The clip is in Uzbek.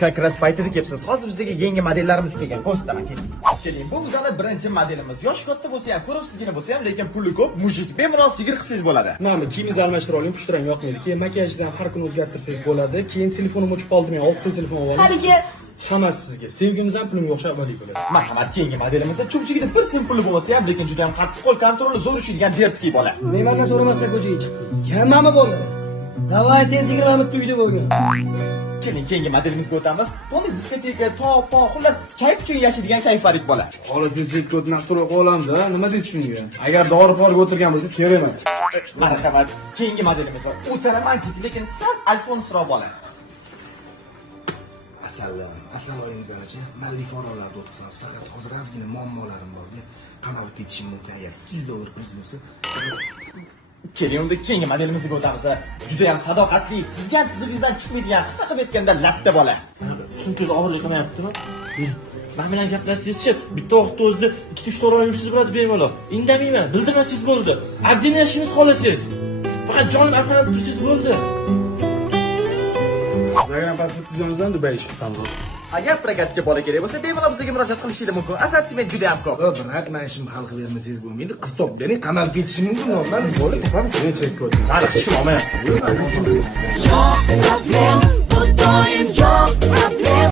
Как раз paytida kelibsiz. Hozir bizga yangi modellarimiz kelgan. Ko'rsataman, keling. Keling, bu bizning birinchi modelimiz. Yosh katta bo'lsa ham, ko'ribsizgina bo'lsa ham, lekin puli ko'p, mujik. Bemalol sigir qilsangiz bo'ladi. Mana kiyimingizni almashtirib oling, pushtirang yoqmaydi. Keyin makiyajni ham har kuni o'zgartirsangiz bo'ladi. Keyin telefonim o'chib qoldi, men oltita telefon olib oling. Haligi Hammasi sizga. Sevgimiz ham pulimga o'xshab abadiy bo'ladi. Marhamat, keyingi modelimizda chumchigida bir sim puli bo'lsa ham, lekin juda ham qattiq qo'l kontroli zo'r ishlaydigan derskiy bola. Mendan so'ramasdan ko'chaga chiqdi. Hammami bo'ldi. Davay tez 20 minutda uyda bo'lgan. Keling, keyingi modelimizga o'tamiz. To'liq diskoteka, top, xullas, kayf uchun yashaydigan kayfarik bola. Xohlasangiz chetga o'tib naqdroq qo'ya olamiz, ha? Nima deysiz shunga? Agar dori poriga o'tirgan bo'lsangiz kerak emas. Marhamat, keyingi modelimiz bor. O'ta romantik, lekin sal alfonsroq bola. Asal oyingizgacha mallifonalarda o'tkazamiz. Faqat hozir ozgina muammolarim bor deb qamalib ketishim mumkin. Agar $200 pul bo'lsa, Keling, unda keyingi modelimizga o'tamiz. Juda ham sadoqatli, tizgan tizig'ingizdan chiqmaydigan, qisqa qilib aytganda latta bola. Sumkangiz og'irlik qilmayaptimi? Men bilan gaplashsangiz-chi, bitta vaqtda o'zida 2-3 to'g'ri yurishsiz bo'ladi bemalol. Indamayman, bildirmasangiz bo'ldi. Abdini yashashimiz xohlasangiz. Faqat jonim asrab tursangiz bo'ldi. Zagan pasportingizdan Dubay chiqqan bu. Agar prokatga bola kerak bo'lsa, bemalol bizga murojaat qilishingiz mumkin. Assortiment juda ham ko'p. biroq mana ishimni hal qilib bermasangiz bo'lmaydi. Qiz topib bering, qamalib ketishim mumkin. Normal bola topamiz. Men chekka o'tdim. Hali hech kim olmayapti. yo'q problem, bu doim yo'q problem.